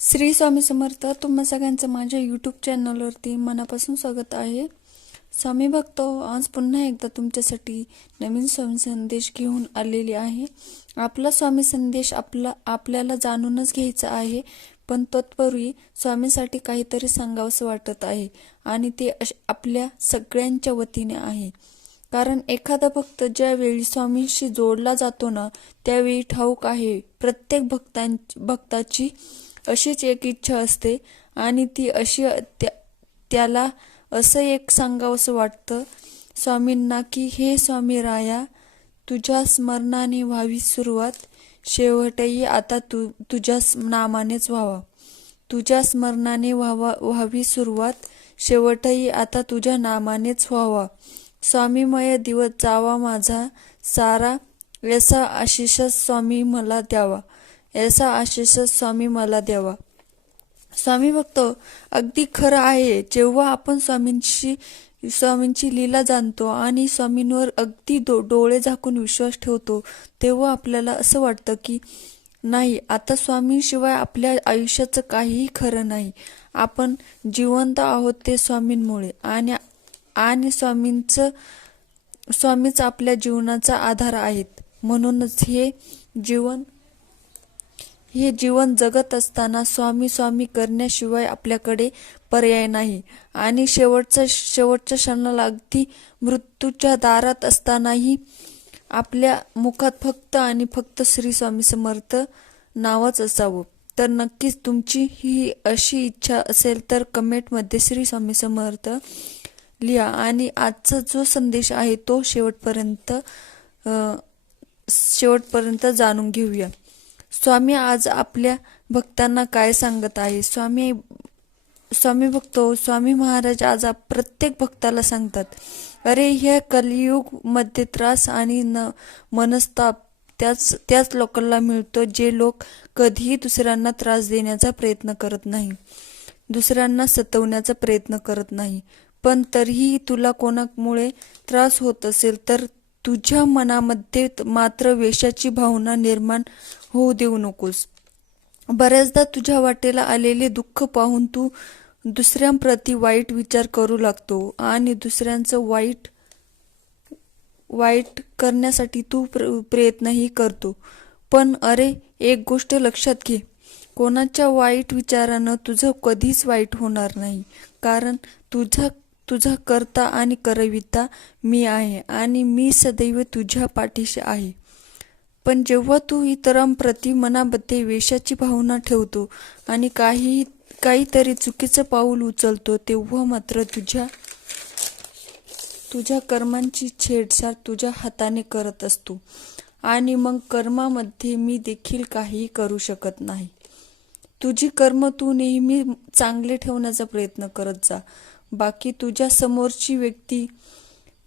श्री स्वामी समर्थ तुम्हा सगळ्यांचं माझ्या यूट्यूब चॅनलवरती मनापासून स्वागत आहे. स्वामी भक्त आज पुन्हा एकदा तुमच्यासाठी नवीन स्वामी संदेश घेऊन आलेली आहे. आपला स्वामी संदेश आपला आपल्याला जाणूनच घ्यायचा आहे पण तत्पूर्वी स्वामीसाठी काहीतरी सांगावंसं वाटत आहे आणि ते अश- आपल्या सगळ्यांच्या वतीने आहे. कारण एखादा भक्त ज्यावेळी स्वामींशी जोडला जातो ना त्यावेळी ठाऊक आहे प्रत्येक भक्तां भक्ताची अशीच एक इच्छा असते आणि ती अशी त्या- त्याला असं एक सांगावंसं वाटतं स्वामींना की हे स्वामी राया तुझ्या स्मरणाने व्हावी सुरुवात. शेवटही आता तू तुझ्या नामानेच व्हावा. तुझ्या स्मरणाने व्हावा व्हावी सुरुवात. शेवटही आता तुझ्या नामानेच व्हावा. स्वामीमय दिवस जावा माझा सारा व्यसा आशिष स्वामी मला द्यावा. याचा आशिष स्वामी मला द्यावा. स्वामी भक्त अगदी खरं आहे. जेव्हा आपण स्वामींशी स्वामींची लीला जाणतो आणि स्वामींवर अगदी डो डोळे झाकून विश्वास ठेवतो तेव्हा आपल्याला असं वाटतं की नाही आता स्वामींशिवाय आपल्या आयुष्याचं काहीही खरं नाही. आपण जिवंत आहोत ते स्वामींमुळे आणि आणि स्वामींचं स्वामीच आपल्या जीवनाचा आधार आहेत. म्हणूनच हे जीवन हे जीवन जगत असताना स्वामी स्वामी करण्याशिवाय आपल्याकडे पर्याय नाही. आणि शेवटचा शेवटच्या क्षणाला अगदी मृत्यूच्या दारात असतानाही आपल्या मुखात फक्त आणि फक्त श्री स्वामी समर्थ नावच असावं. तर नक्कीच तुमची ही अशी इच्छा असेल तर कमेंटमध्ये श्री स्वामी समर्थ लिहा. आणि आजचा जो संदेश आहे तो शेवटपर्यंत शेवटपर्यंत जाणून घेऊया. स्वामी आज आपल्या भक्तांना काय सांगत आहे? स्वामी स्वामी भक्त स्वामी महाराज आज आप- प्रत्येक भक्ताला सांगतात अरे ह्या कलियुगमध्ये त्रास आणि न मनस्ताप त्याच त्याच लोकांना मिळतो जे लोक कधीही दुसऱ्यांना त्रास देण्याचा प्रयत्न करत नाही दुसऱ्यांना सतवण्याचा प्रयत्न करत नाही. पण तरीही तुला कोणामुळे त्रास होत असेल तर तुझ्या मनामध्ये मात्र वेशाची भावना निर्माण होऊ देऊ नकोस. बऱ्याचदा तुझ्या वाटेला आलेले दुःख पाहून तू दुसऱ्यांप्रती वाईट विचार करू लागतो आणि दुसऱ्यांचं वाईट वाईट करण्यासाठी तू प्र- प्रयत्नही करतो. पण अरे एक गोष्ट लक्षात घे. कोणाच्या वाईट विचारानं तुझं कधीच वाईट होणार नाही. कारण तुझा तुझा करता आणि करविता मी आहे आणि मी सदैव तुझ्या पाठीशी आहे. पण जेव्हा तू इतरांप्रती मनामध्ये वेशाची भावना ठेवतो आणि काही काहीतरी चुकीचं पाऊल उचलतो तेव्हा मात्र तुझ्या तुझ्या कर्मांची छेडछाड तुझ्या हाताने करत असतो. आणि मग कर्मामध्ये मी देखील काहीही करू शकत नाही. तुझी कर्म तू नेहमी चांगले ठेवण्याचा प्रयत्न करत जा. बाकी तुझ्या समोरची व्यक्ती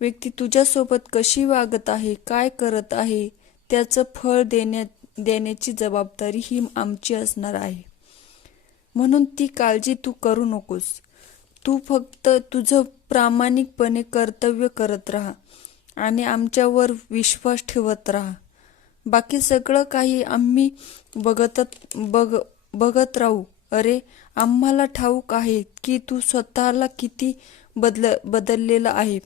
व्यक्ती तुझ्यासोबत कशी वागत आहे काय करत आहे त्याचं फळ देण्या देण्याची जबाबदारी ही आमची असणार आहे. म्हणून ती काळजी तू करू नकोस. तू फक्त तुझं प्रामाणिकपणे कर्तव्य करत राहा आणि आमच्यावर विश्वास ठेवत राहा. बाकी सगळं काही आम्ही बघत बघ बघत राहू. अरे आम्हाला ठाऊक आहे की तू स्वतःला किती बदल बदललेलं आहे.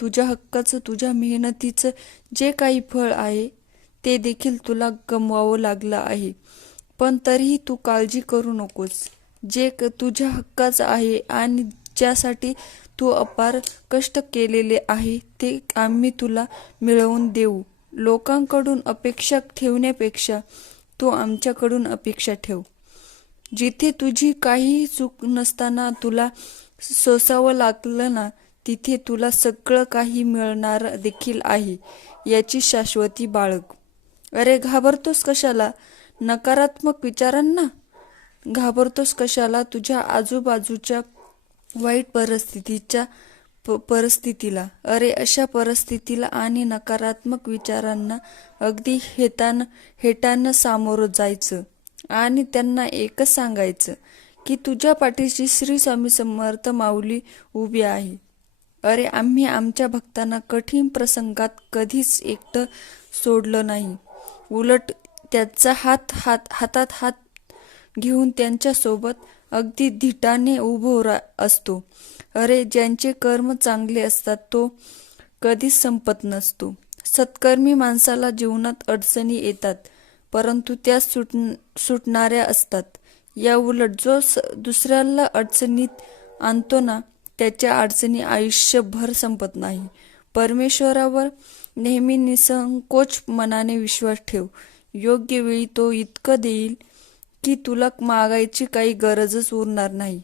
तुझ्या हक्काचं तुझ्या मेहनतीचं जे काही फळ आहे ते देखील तुला गमवावं लागलं आहे. पण तरीही तू काळजी करू नकोस. जे क- तुझ्या हक्काचं आहे आणि ज्यासाठी तू अपार कष्ट केलेले आहे ते आम्ही तुला मिळवून देऊ. लोकांकडून अपेक्षा ठेवण्यापेक्षा तू आमच्याकडून अपेक्षा ठेव. जिथे तुझी काही चूक नसताना तुला सोसावं लागलं ना तिथे तुला सगळं काही मिळणार देखील आहे याची शाश्वती बाळग. अरे घाबरतोस कशाला? नकारात्मक विचारांना? घाबरतोस कशाला तुझ्या आजूबाजूच्या वाईट परिस्थितीच्या प- परिस्थितीला? अरे अशा परिस्थितीला आणि नकारात्मक विचारांना अगदी हेतान हेटानं सामोरं जायचं. आणि त्यांना एकच सांगायचं की तुझ्या पाठीशी श्री स्वामी समर्थ माऊली उभी आहे. अरे आम्ही आमच्या भक्तांना कठीण प्रसंगात कधीच एकटं सोडलं नाही. उलट त्याचा हात हात हातात हात घेऊन त्यांच्यासोबत अगदी धिटाने उभो रा असतो. अरे ज्यांचे कर्म चांगले असतात तो कधीच संपत नसतो. सत्कर्मी माणसाला जीवनात अडचणी येतात. परंतु त्या सुट सुटणाऱ्या असतात. या उलट जो स दुसऱ्याला अडचणीत आणतो ना त्याच्या अडचणी आयुष्यभर संपत नाही. परमेश्वरावर नेहमी निसंकोच मनाने विश्वास ठेव. योग्य वेळी तो इतकं देईल की तुला मागायची काही गरजच उरणार नाही.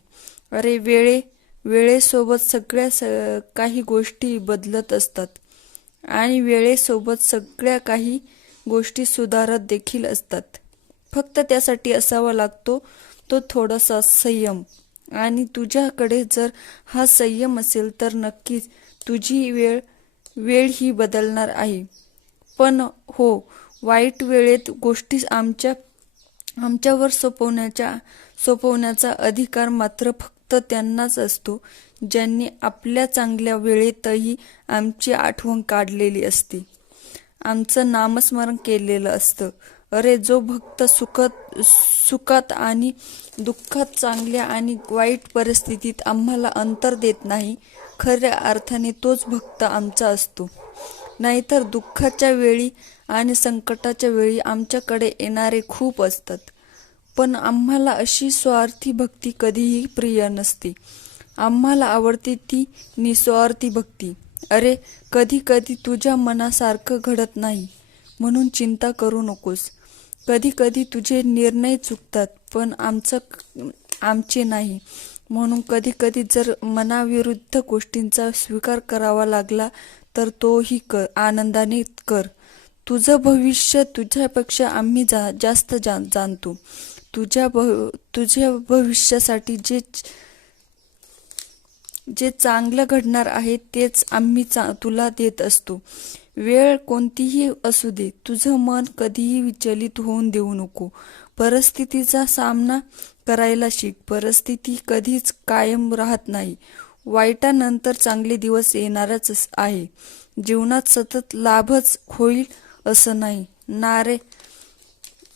अरे वेळे वेळेसोबत सगळ्या स काही गोष्टी बदलत असतात. आणि वेळेसोबत सगळ्या काही गोष्टी सुधारत देखील असतात. फक्त त्यासाठी असावा लागतो तो थोडासा संयम. आणि तुझ्याकडे जर हा संयम असेल तर नक्कीच तुझी वेळ वेळ ही बदलणार आहे. पण हो वाईट वेळेत गोष्टी आमच्या आमच्यावर सोपवण्याच्या सोपवण्याचा अधिकार मात्र फक्त त्यांनाच असतो ज्यांनी आपल्या चांगल्या वेळेतही आमची आठवण काढलेली असते. आमचं नामस्मरण केलेलं असतं. अरे जो भक्त सुखत सुखात आणि दुःखात चांगल्या आणि वाईट परिस्थितीत आम्हाला अंतर देत नाही खऱ्या अर्थाने तोच भक्त आमचा असतो. नाहीतर दुःखाच्या वेळी आणि संकटाच्या वेळी आमच्याकडे येणारे खूप असतात. पण आम्हाला अशी स्वार्थी भक्ती कधीही प्रिय नसते. आम्हाला आवडते ती निस्वार्थी भक्ती. अरे कधी कधी तुझ्या मनासारखं घडत नाही म्हणून चिंता करू नकोस. कधी कधी तुझे निर्णय चुकतात पण आमचं आमचे नाही. म्हणून कधी कधी जर मनाविरुद्ध गोष्टींचा स्वीकार करावा लागला तर तोही कर आनंदाने कर. तुझं भविष्य तुझ्यापेक्षा आम्ही जा जास्त जा जाणतो. तुझ्या भव तुझ्या भविष्यासाठी जे जे चांगलं घडणार आहे तेच आम्ही चा तुला देत असतो. वेळ कोणतीही असू दे. तुझं मन कधीही विचलित होऊन देऊ नको. परिस्थितीचा सामना करायला शिक. परिस्थिती कधीच कायम राहत नाही. वाईटानंतर चांगले दिवस येणारच आहे. जीवनात सतत लाभच होईल असं नाही. नारे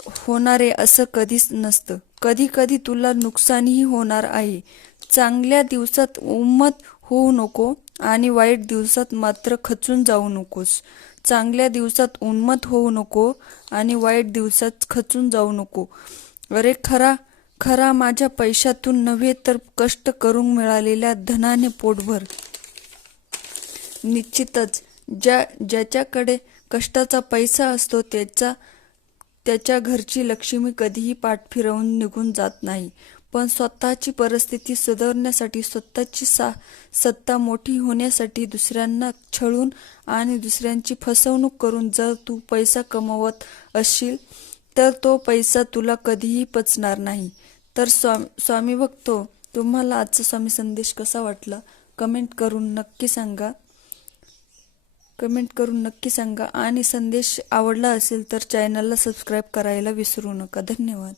होणारे असं कधीच नसतं. कधी कधी तुला नुकसानही होणार आहे. चांगल्या दिवसात उन्मत होऊ नको आणि वाईट दिवसात मात्र खचून जाऊ नकोस. चांगल्या दिवसात उन्मत होऊ नको आणि वाईट दिवसात खचून जाऊ नको. अरे खरा खरा माझ्या पैशातून नव्हे तर कष्ट करून मिळालेल्या धनाने पोटभर. निश्चितच ज्या ज्याच्याकडे कष्टाचा पैसा असतो त्याचा त्याच्या घरची लक्ष्मी कधीही पाठ फिरवून निघून जात नाही. पण स्वतःची परिस्थिती सुधारण्यासाठी स्वतःची सा सत्ता मोठी होण्यासाठी दुसऱ्यांना छळून आणि दुसऱ्यांची फसवणूक करून जर तू पैसा कमवत असशील तर तो पैसा तुला कधीही पचणार नाही. तर स्वामी स्वामी बघतो तुम्हाला आजचा स्वामी संदेश कसा वाटला? कमेंट करून नक्की सांगा. कमेंट करून नक्की सांगा. आणि संदेश आवडला असेल तर चॅनलला सबस्क्राईब करायला विसरू नका. धन्यवाद.